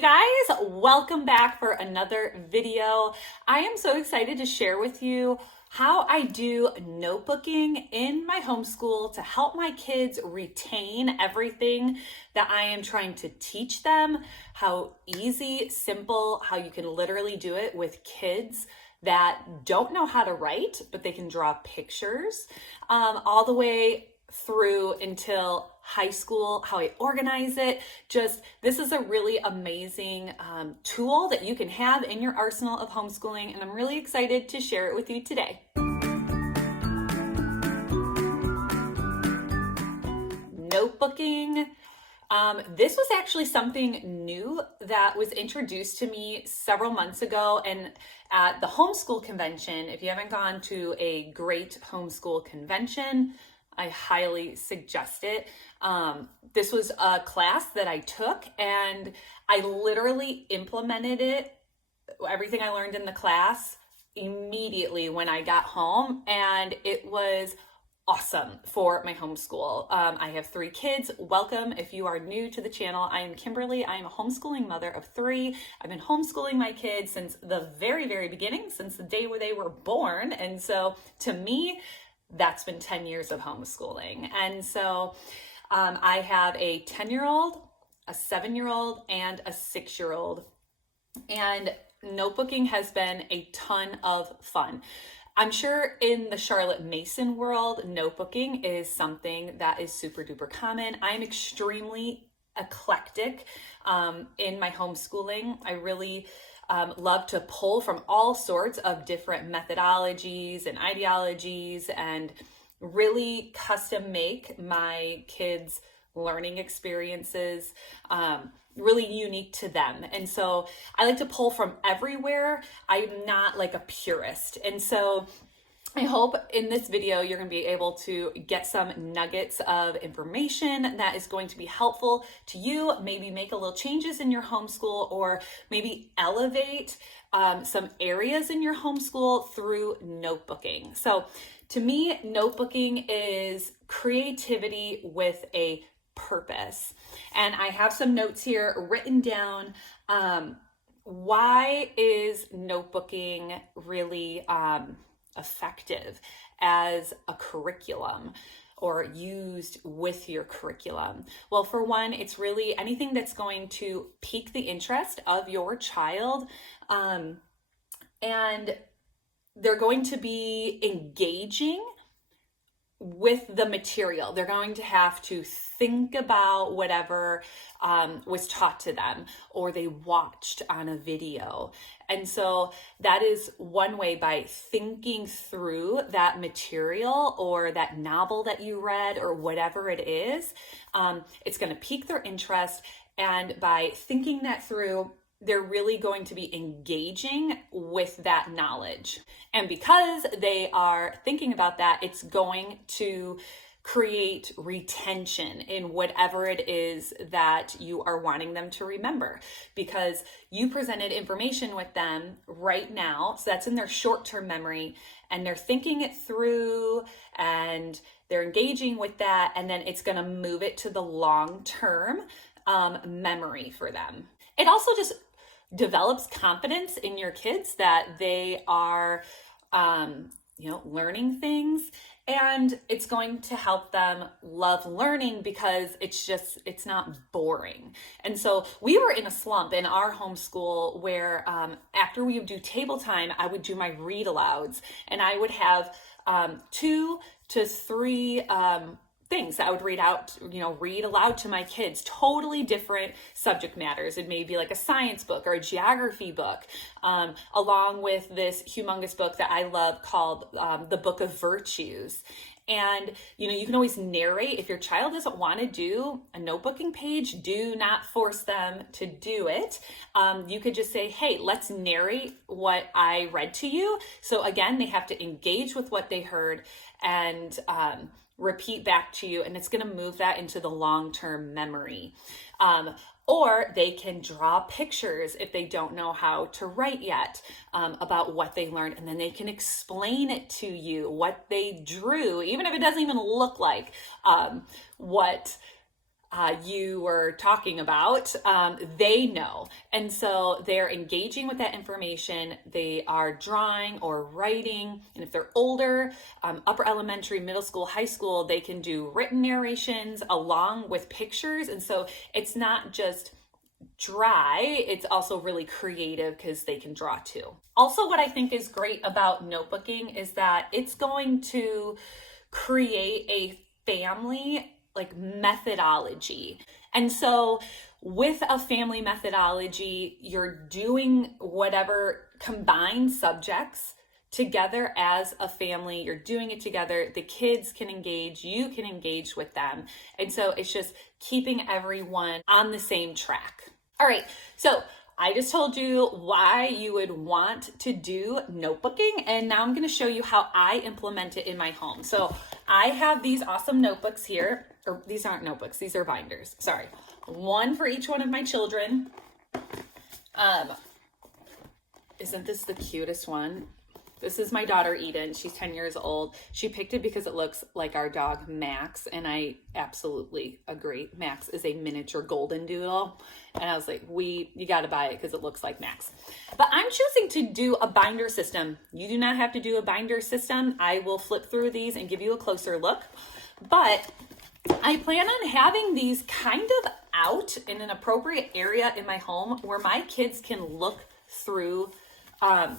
you guys, welcome back for another video. I am so excited to share with you how I do notebooking in my homeschool to help my kids retain everything that I am trying to teach them, how easy, simple, how you can literally do it with kids that don't know how to write, but they can draw pictures, all the way through until high school, how I organize it. This is a really amazing tool that you can have in your arsenal of homeschooling, and I'm really excited to share it with you today. Notebooking. This was actually something new that was introduced to me several months ago, and at the homeschool convention. If you haven't gone to a great homeschool convention, I highly suggest it. This was a class that I took, and I literally implemented everything I learned in the class immediately when I got home, and it was awesome for my homeschool. I have 3 kids. Welcome if you are new to the channel. I am Kimberly. I am a homeschooling mother of 3. I've been homeschooling my kids since the very, very beginning, since the day where they were born. And so to me, that's been 10 years of homeschooling. And so I have a 10-year-old, a 7-year-old, and a 6-year-old. And notebooking has been a ton of fun. I'm sure in the Charlotte Mason world, notebooking is something that is super duper common. I'm extremely eclectic in my homeschooling. I really love to pull from all sorts of different methodologies and ideologies and really custom make my kids' learning experiences really unique to them. And so I like to pull from everywhere. I'm not like a purist. And so I hope in this video you're going to be able to get some nuggets of information that is going to be helpful to you, maybe make a little changes in your homeschool, or maybe elevate some areas in your homeschool through notebooking. So to me, notebooking is creativity with a purpose. And I have some notes here written down. Why is notebooking really effective as a curriculum or used with your curriculum? Well, for one, it's really anything that's going to pique the interest of your child, and they're going to be engaging with the material. They're going to have to think about whatever was taught to them or they watched on a video. And so that is one way, by thinking through that material or that novel that you read or whatever it is, it's going to pique their interest. And by thinking that through, they're really going to be engaging with that knowledge. And because they are thinking about that, it's going to create retention in whatever it is that you are wanting them to remember, because you presented information with them right now. So that's in their short-term memory, and they're thinking it through and they're engaging with that. And then it's going to move it to the long-term memory for them. It also just develops confidence in your kids that they are, learning things, and it's going to help them love learning because it's not boring. And so we were in a slump in our homeschool where after we would do table time, I would do my read alouds, and I would have 2 to 3 things that I would read aloud to my kids, totally different subject matters. It may be like a science book or a geography book, along with this humongous book that I love called The Book of Virtues. And, you can always narrate. If your child doesn't want to do a notebooking page, do not force them to do it. You could just say, hey, let's narrate what I read to you. So again, they have to engage with what they heard and repeat back to you, and it's going to move that into the long-term memory. Or they can draw pictures if they don't know how to write yet, about what they learned, and then they can explain it to you, what they drew, even if it doesn't even look like what you were talking about, they know. And so they're engaging with that information. They are drawing or writing. And if they're older, upper elementary, middle school, high school, they can do written narrations along with pictures. And so it's not just dry, it's also really creative because they can draw too. Also, what I think is great about notebooking is that it's going to create a family like methodology. And so with a family methodology, you're doing whatever combined subjects together as a family. You're doing it together. The kids can engage, you can engage with them. And so it's just keeping everyone on the same track. All right, so I just told you why you would want to do notebooking, and now I'm going to show you how I implement it in my home. So I have these awesome notebooks here, or these aren't notebooks, these are binders. Sorry, one for each one of my children. Isn't this the cutest one? This is my daughter, Eden. She's 10 years old. She picked it because it looks like our dog, Max, and I absolutely agree. Max is a miniature golden doodle, and I was like, you got to buy it because it looks like Max. But I'm choosing to do a binder system. You do not have to do a binder system. I will flip through these and give you a closer look, but I plan on having these kind of out in an appropriate area in my home where my kids can look through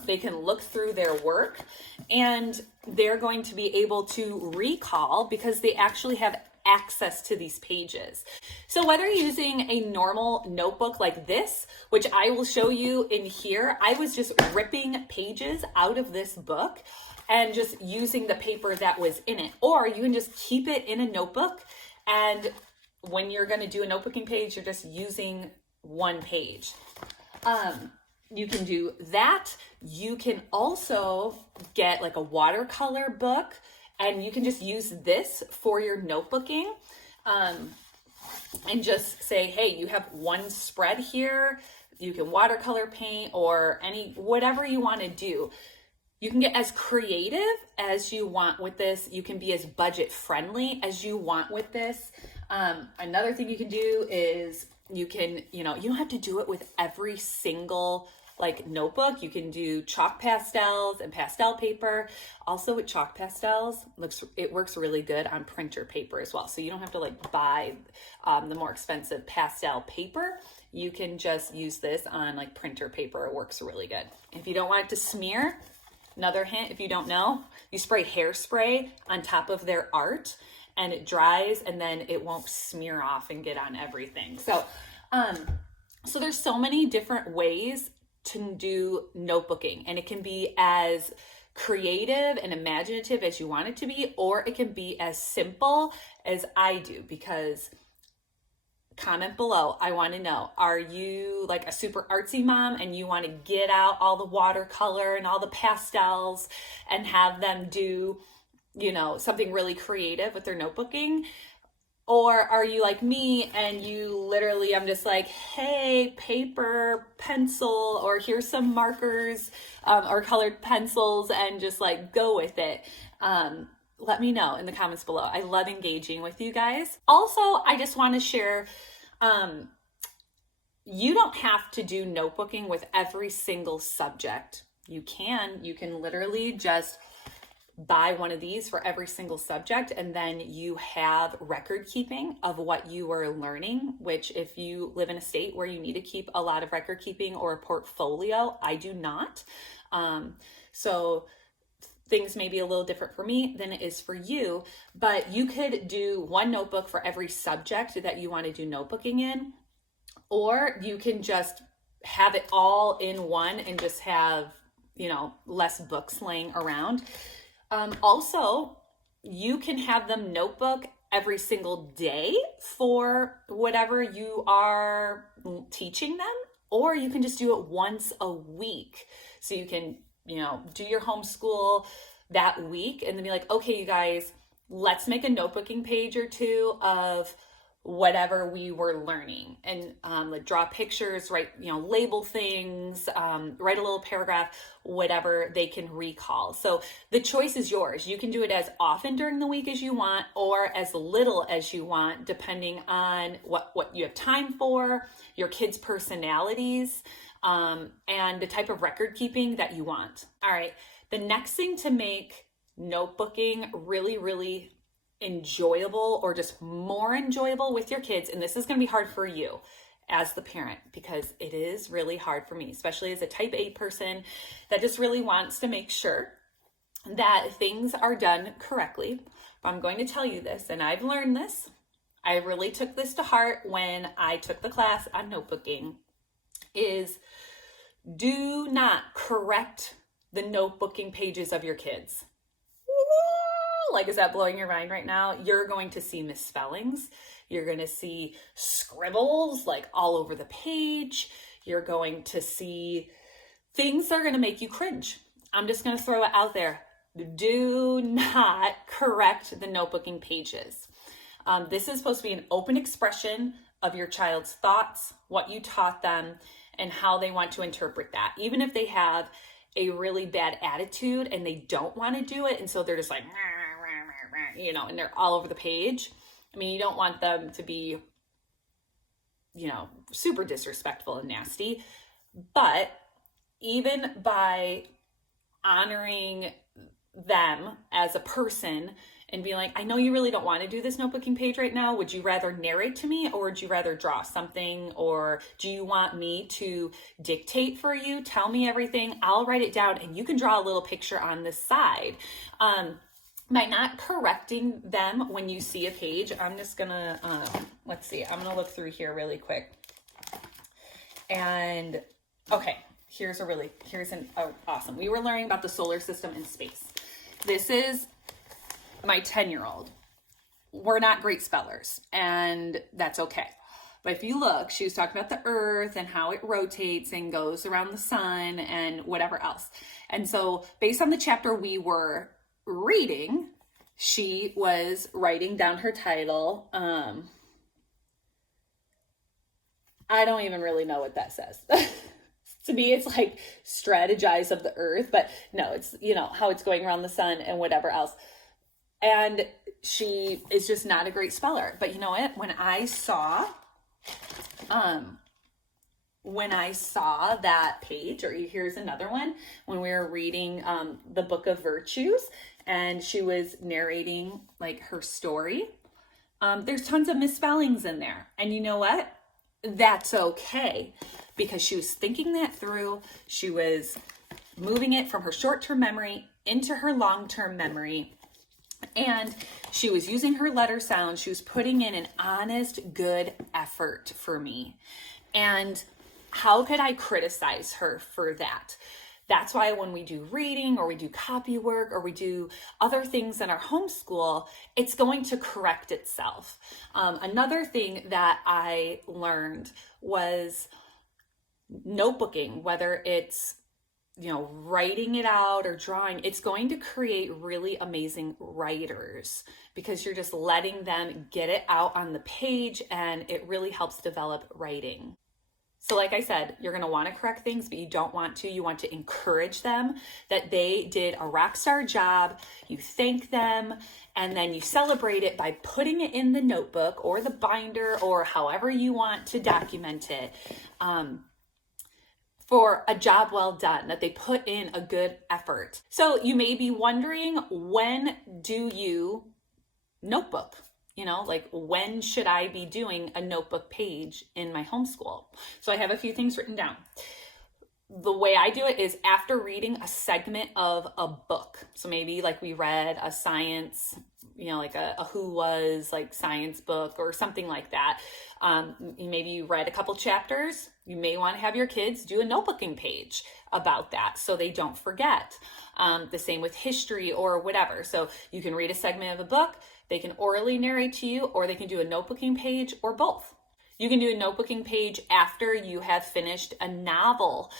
they can look through their work, and they're going to be able to recall because they actually have access to these pages. So whether you're using a normal notebook like this, which I will show you in here, I was just ripping pages out of this book and just using the paper that was in it. Or you can just keep it in a notebook, and when you're going to do a notebooking page, you're just using one page. You can do that. You can also get like a watercolor book, and you can just use this for your notebooking, and just say, hey, you have one spread here. You can watercolor paint or whatever you want to do. You can get as creative as you want with this. You can be as budget friendly as you want with this. Another thing you can do is you don't have to do it with every single like notebook. You can do chalk pastels and pastel paper. Also with chalk pastels, it works really good on printer paper as well. So you don't have to like buy the more expensive pastel paper. You can just use this on like printer paper. It works really good. If you don't want it to smear, another hint, if you don't know, you spray hairspray on top of their art and it dries, and then it won't smear off and get on everything. So there's so many different ways to do notebooking, and it can be as creative and imaginative as you want it to be, or it can be as simple as I do. Because comment below, I want to know, are you like a super artsy mom and you want to get out all the watercolor and all the pastels and have them do something really creative with their notebooking? Or are you like me and I'm just like, hey, paper, pencil, or here's some markers or colored pencils, and just like go with it. Let me know in the comments below. I love engaging with you guys. Also, I just want to share, you don't have to do notebooking with every single subject. You can literally just buy one of these for every single subject, and then you have record keeping of what you are learning, which if you live in a state where you need to keep a lot of record keeping or a portfolio, I do not. So things may be a little different for me than it is for you, but you could do one notebook for every subject that you want to do notebooking in, or you can just have it all in one and just have, less books laying around. Also, you can have them notebook every single day for whatever you are teaching them, or you can just do it once a week. So you can, do your homeschool that week and then be like, okay, you guys, let's make a notebooking page or two of whatever we were learning, and like draw pictures, write, label things, write a little paragraph, whatever they can recall. So the choice is yours. You can do it as often during the week as you want, or as little as you want, depending on what you have time for, your kids' personalities, and the type of record keeping that you want. All right. The next thing to make notebooking really, really enjoyable, or just more enjoyable with your kids, and this is going to be hard for you as the parent, because it is really hard for me, especially as a type A person that just really wants to make sure that things are done correctly. I'm going to tell you this, and I've learned this. I really took this to heart when I took the class on notebooking, is do not correct the notebooking pages of your kids. Like, is that blowing your mind right now? You're going to see misspellings. You're going to see scribbles like all over the page. You're going to see things that are going to make you cringe. I'm just going to throw it out there. Do not correct the notebooking pages. This is supposed to be an open expression of your child's thoughts, what you taught them, and how they want to interpret that. Even if they have a really bad attitude and they don't want to do it, and so they're just like, and they're all over the page. I mean, you don't want them to be, super disrespectful and nasty, but even by honoring them as a person and being like, I know you really don't want to do this notebooking page right now. Would you rather narrate to me, or would you rather draw something? Or do you want me to dictate for you? Tell me everything. I'll write it down and you can draw a little picture on the side. By not correcting them when you see a page, I'm just gonna, let's see, I'm gonna look through here really quick. And okay, here's an awesome. We were learning about the solar system and space. This is my 10-year-old. We're not great spellers, and that's okay. But if you look, she was talking about the earth and how it rotates and goes around the sun and whatever else. And so based on the chapter we were reading, she was writing down her title. I don't even really know what that says. To me, it's like strategize of the earth, but no, it's, how it's going around the sun and whatever else. And she is just not a great speller. But you know what? When I saw that page, or here's another one, when we were reading the Book of Virtues, and she was narrating like her story, there's tons of misspellings in there. And you know what? That's okay, because she was thinking that through. She was moving it from her short-term memory into her long-term memory. And she was using her letter sounds. She was putting in an honest, good effort for me. And how could I criticize her for that? That's why when we do reading, or we do copy work, or we do other things in our homeschool, it's going to correct itself. Another thing that I learned was notebooking, whether it's writing it out or drawing, it's going to create really amazing writers, because you're just letting them get it out on the page, and it really helps develop writing. So like I said, you're going to want to correct things, but you don't want to. You want to encourage them that they did a rock star job. You thank them, and then you celebrate it by putting it in the notebook or the binder, or however you want to document it. For a job well done, that they put in a good effort. So you may be wondering, when do you notebook? Like, when should I be doing a notebook page in my homeschool? So I have a few things written down. The way I do it is after reading a segment of a book. So maybe like we read a science, like a Who Was like science book or something like that. Maybe you read a couple chapters. You may want to have your kids do a notebooking page about that so they don't forget. The same with history or whatever. So you can read a segment of a book. They can orally narrate to you, or they can do a notebooking page, or both. You can do a notebooking page after you have finished a novel.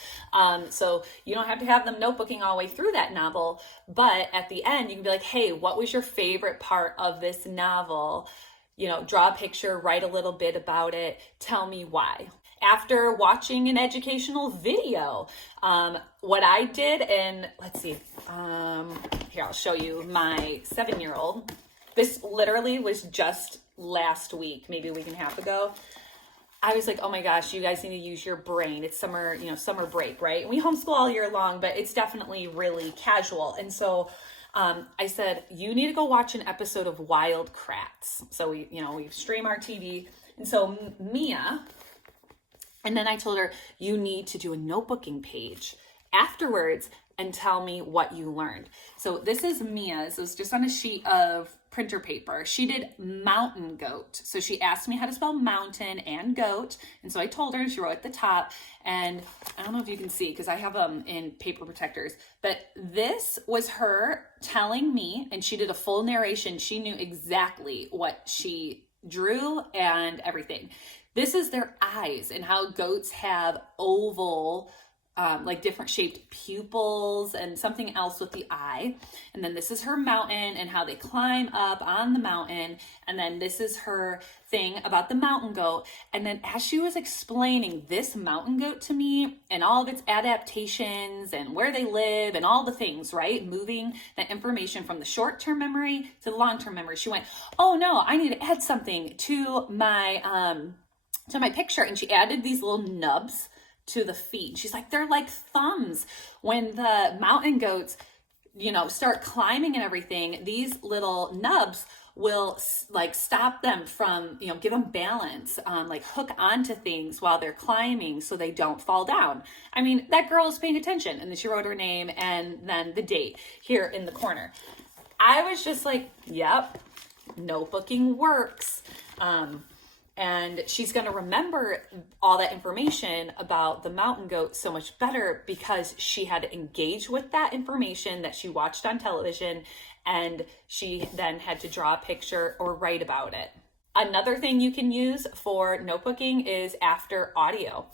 So you don't have to have them notebooking all the way through that novel, but at the end you can be like, hey, what was your favorite part of this novel? draw a picture, write a little bit about it, tell me why. After watching an educational video, what I did, and let's see, here, I'll show you my 7-year-old. This literally was just last week, maybe a week and a half ago. I was like, oh my gosh, you guys need to use your brain. It's summer, summer break, right? And we homeschool all year long, but it's definitely really casual. And so I said, you need to go watch an episode of Wild Kratts. So we stream our TV. And so Mia, and then I told her, you need to do a notebooking page afterwards and tell me what you learned. So this is Mia's. It was just on a sheet of printer paper. She did mountain goat. So she asked me how to spell mountain and goat. And so I told her, and she wrote at the top. And I don't know if you can see because I have them in paper protectors, but this was her telling me, and she did a full narration. She knew exactly what she drew and everything. This is their eyes and how goats have oval, like different shaped pupils and something else with the eye. And then this is her mountain and how they climb up on the mountain. And then this is her thing about the mountain goat. And then as she was explaining this mountain goat to me and all of its adaptations and where they live and all the things, right? Moving that information from the short-term memory to the long-term memory. She went, oh no, I need to add something to my picture. And she added these little nubs to the feet. She's like, they're like thumbs. When the mountain goats, start climbing and everything, these little nubs will like stop them from, give them balance, like hook onto things while they're climbing so they don't fall down. I mean, that girl is paying attention. And then she wrote her name and then the date here in the corner. I was just like, yep, notebooking works. And she's going to remember all that information about the mountain goat so much better because she had to engage with that information that she watched on television, and she then had to draw a picture or write about it. Another thing you can use for notebooking is after audio.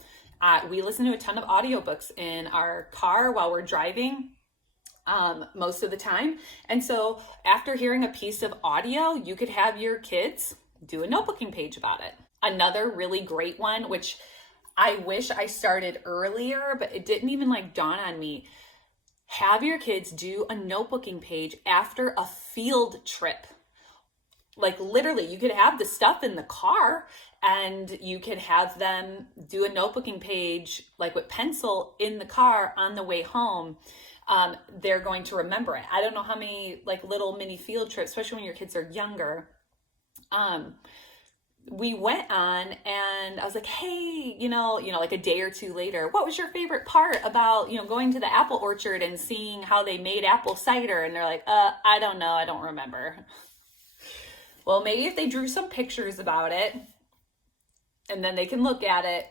We listen to a ton of audiobooks in our car while we're driving. Most of the time. And so after hearing a piece of audio, you could have your kids do a notebooking page about it. Another really great one, which I wish I started earlier, but it didn't even dawn on me. Have your kids do a notebooking page after a field trip. Like literally, you could have the stuff in the car and you could have them do a notebooking page like with pencil in the car on the way home. They're going to remember it. I don't know how many little mini field trips, especially when your kids are younger, we went on, and I was like, hey, like a day or two later, what was your favorite part about, going to the apple orchard and seeing how they made apple cider? And they're like, I don't know. I don't remember. Well, maybe if they drew some pictures about it and then they can look at it,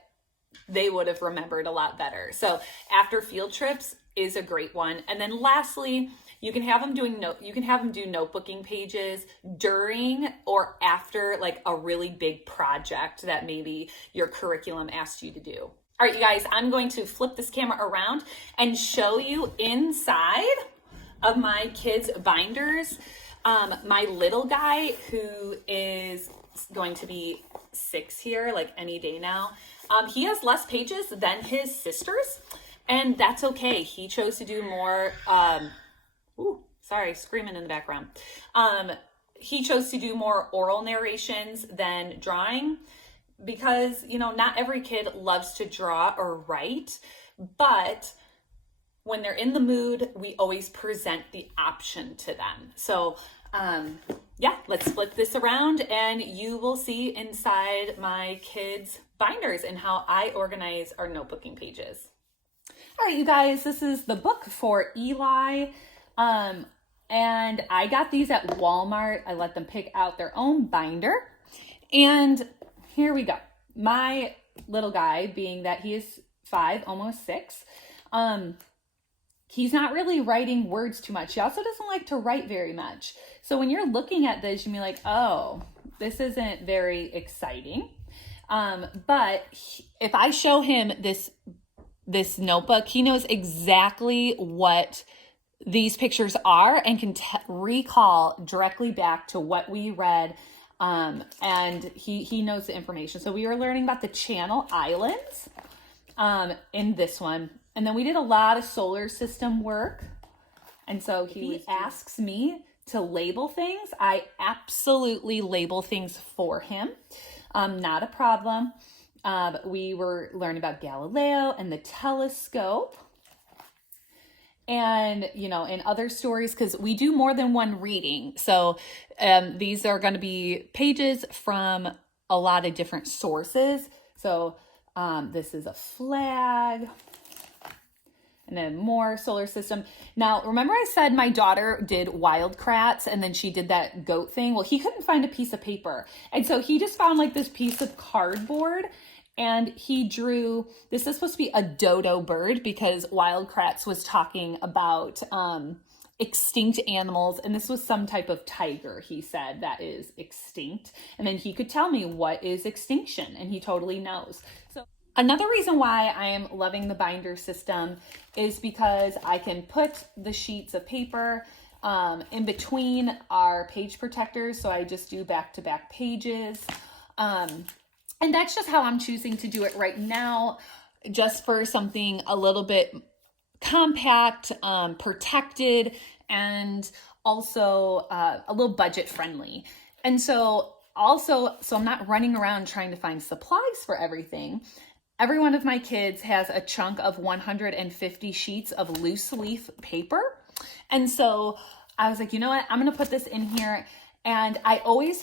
they would have remembered a lot better. So after field trips is a great one. And then lastly, you can have them do notebooking pages during or after a really big project that maybe your curriculum asked you to do. All right, you guys, I'm going to flip this camera around and show you inside of my kids' binders. My little guy, who is going to be 6 here, any day now, he has less pages than his sisters, and that's okay. He chose to do more, screaming in the background. He chose to do more oral narrations than drawing because, not every kid loves to draw or write, but when they're in the mood, we always present the option to them. So, let's flip this around and you will see inside my kids' binders and how I organize our notebooking pages. All right, you guys, this is the book for Eli. And I got these at Walmart. I let them pick out their own binder. And here we go. My little guy, being that he is 5, almost 6, he's not really writing words too much. He also doesn't like to write very much. So when you're looking at this, you may be like, oh, this isn't very exciting. But if I show him this notebook, he knows exactly what these pictures are and can recall directly back to what we read And he knows the information. So we were learning about the Channel Islands in this one. And then we did a lot of solar system work. And so he asks me to label things. I absolutely label things for him. Not a problem. We were learning about Galileo and the telescope. And, you know, in other stories, because we do more than one reading. So these are going to be pages from a lot of different sources. So this is a flag. And then more solar system. Now, remember I said my daughter did Wildcrats and then she did that goat thing? Well, he couldn't find a piece of paper. And so he just found like this piece of cardboard and he drew, this is supposed to be a dodo bird because Wildcrats was talking about extinct animals. And this was some type of tiger, he said, that is extinct. And then he could tell me what is extinction and he totally knows. So another reason why I am loving the binder system is because I can put the sheets of paper in between our page protectors. So I just do back-to-back pages. And that's just how I'm choosing to do it right now, just for something a little bit compact, protected, and also a little budget friendly. And so I'm not running around trying to find supplies for everything. Every one of my kids has a chunk of 150 sheets of loose leaf paper. And so I was like, you know what? I'm going to put this in here. And I always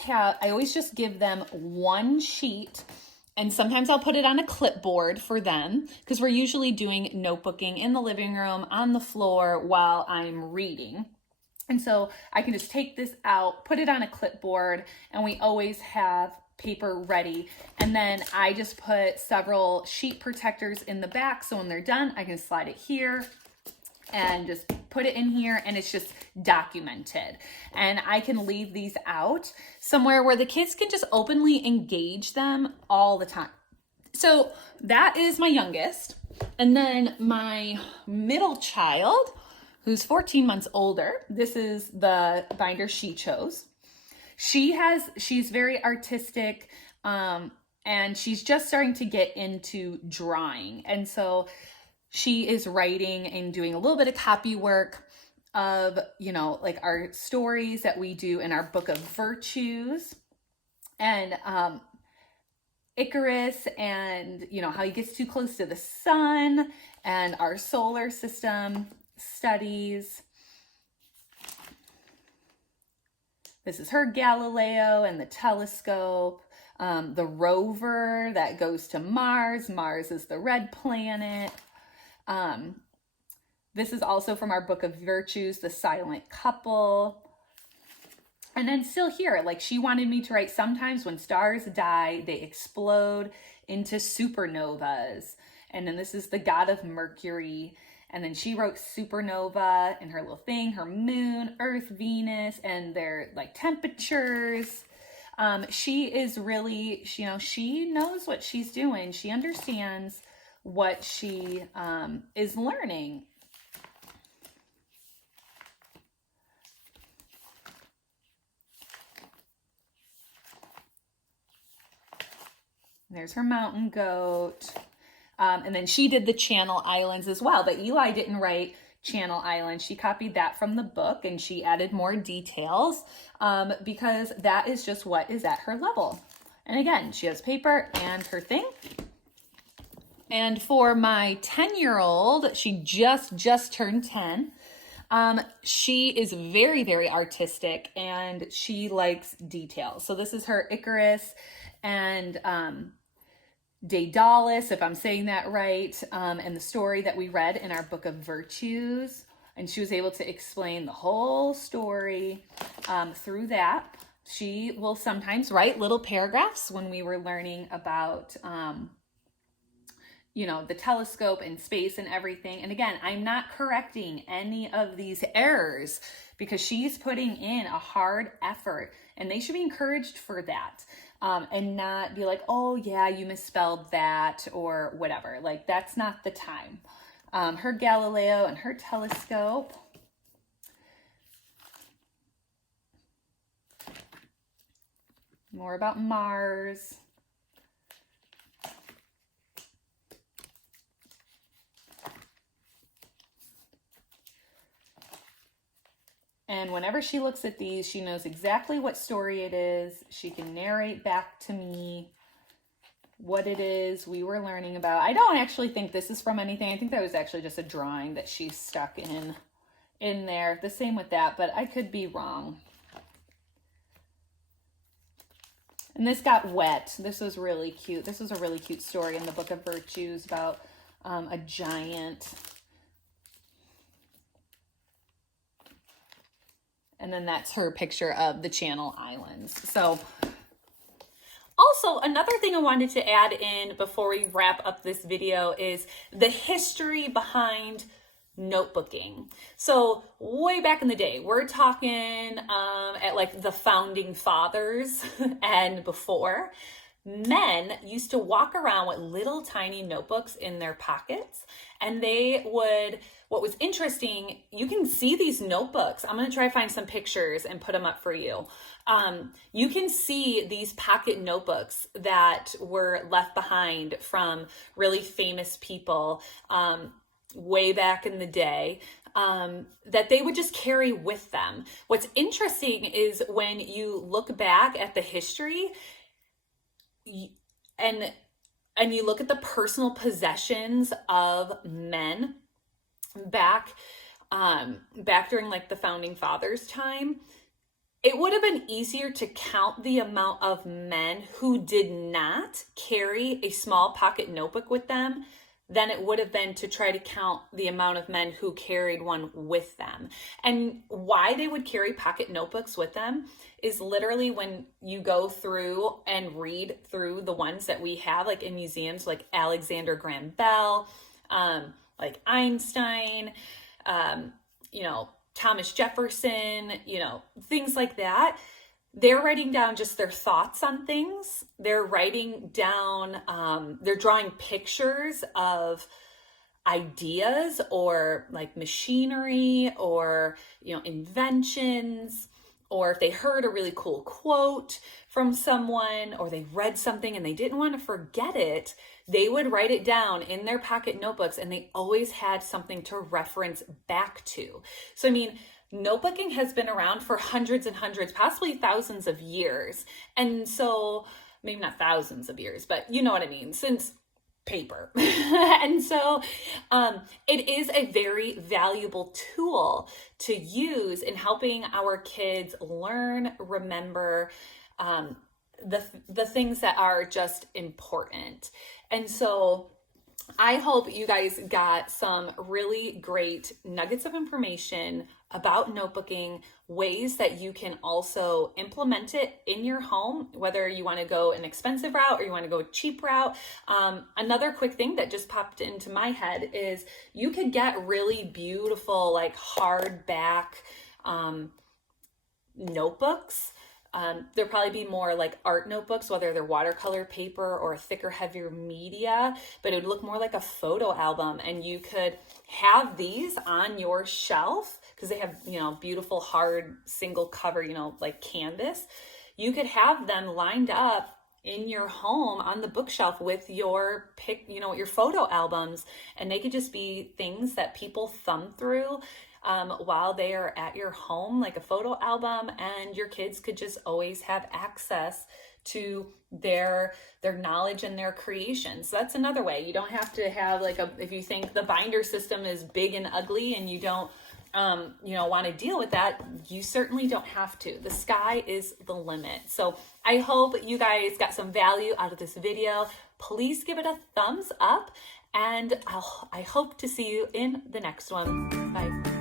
just give them one sheet. And sometimes I'll put it on a clipboard for them because we're usually doing notebooking in the living room, on the floor while I'm reading. And so I can just take this out, put it on a clipboard, and we always have paper ready. And then I just put several sheet protectors in the back. So when they're done, I can slide it here and just put it in here and it's just documented. And I can leave these out somewhere where the kids can just openly engage them all the time. So that is my youngest. And then my middle child, who's 14 months older, this is the binder she chose. She's very artistic, and she's just starting to get into drawing. And so she is writing and doing a little bit of copy work of, you know, like our stories that we do in our book of virtues and Icarus and, you know, how he gets too close to the sun and our solar system studies. This is her Galileo and the telescope, the rover that goes to Mars. Mars is the red planet. This is also from our book of virtues, the silent couple. And then still here, like she wanted me to write, sometimes when stars die, they explode into supernovas. And then this is the god of Mercury. And then she wrote supernova in her little thing, her moon, Earth, Venus, and their like temperatures. She is really, you know, she knows what she's doing. She understands what she is learning. There's her mountain goat. And then she did the Channel Islands as well, but Eli didn't write Channel Islands. She copied that from the book and she added more details because that is just what is at her level. And again, she has paper and her thing. And for my 10-year-old, she just turned 10. She is very, very artistic and she likes details. So this is her Icarus and Daedalus, if I'm saying that right, and the story that we read in our book of virtues. And she was able to explain the whole story through that. She will sometimes write little paragraphs when we were learning about, you know, the telescope and space and everything. And again, I'm not correcting any of these errors because she's putting in a hard effort and they should be encouraged for that. And not be like, oh yeah, you misspelled that or whatever. Like that's not the time. Her Galileo and her telescope. More about Mars. And whenever she looks at these, she knows exactly what story it is. She can narrate back to me what it is we were learning about. I don't actually think this is from anything. I think that was actually just a drawing that she stuck in there. The same with that, but I could be wrong. And this got wet. This was really cute. This was a really cute story in the Book of Virtues about a giant. And then that's her picture of the Channel Islands. So also, another thing I wanted to add in before we wrap up this video is the history behind notebooking. So way back in the day, we're talking at like the founding fathers and before, men used to walk around with little tiny notebooks in their pockets, and they would, what was interesting, you can see these notebooks. I'm going to try to find some pictures and put them up for you. You can see these pocket notebooks that were left behind from really famous people way back in the day, that they would just carry with them. What's interesting is when you look back at the history and you look at the personal possessions of men back during like the founding fathers time, it would have been easier to count the amount of men who did not carry a small pocket notebook with them than it would have been to try to count the amount of men who carried one with them. And why they would carry pocket notebooks with them is literally when you go through and read through the ones that we have, like in museums, like Alexander Graham Bell, like Einstein, Thomas Jefferson, things like that. They're writing down just their thoughts on things. They're writing down, they're drawing pictures of ideas or like machinery or, inventions, or if they heard a really cool quote from someone or they read something and they didn't want to forget it, they would write it down in their pocket notebooks, and they always had something to reference back to. So, notebooking has been around for hundreds and hundreds, possibly thousands of years. And so, maybe not thousands of years, but you know what I mean, since paper. And so it is a very valuable tool to use in helping our kids learn, remember the things that are just important. And so I hope you guys got some really great nuggets of information about notebooking, ways that you can also implement it in your home, whether you want to go an expensive route or you want to go a cheap route. Another quick thing that just popped into my head is you could get really beautiful, like hardback notebooks. There'll probably be more like art notebooks, whether they're watercolor paper or thicker, heavier media, but it would look more like a photo album. And you could have these on your shelf because they have, beautiful hard single cover, like canvas. You could have them lined up in your home on the bookshelf with your your photo albums, and they could just be things that people thumb through while they are at your home, like a photo album, and your kids could just always have access to their knowledge and their creation. So that's another way. You don't have to have if you think the binder system is big and ugly and you don't want to deal with that, you certainly don't have to. The sky is the limit. So I hope you guys got some value out of this video. Please give it a thumbs up, and I hope to see you in the next one. Bye.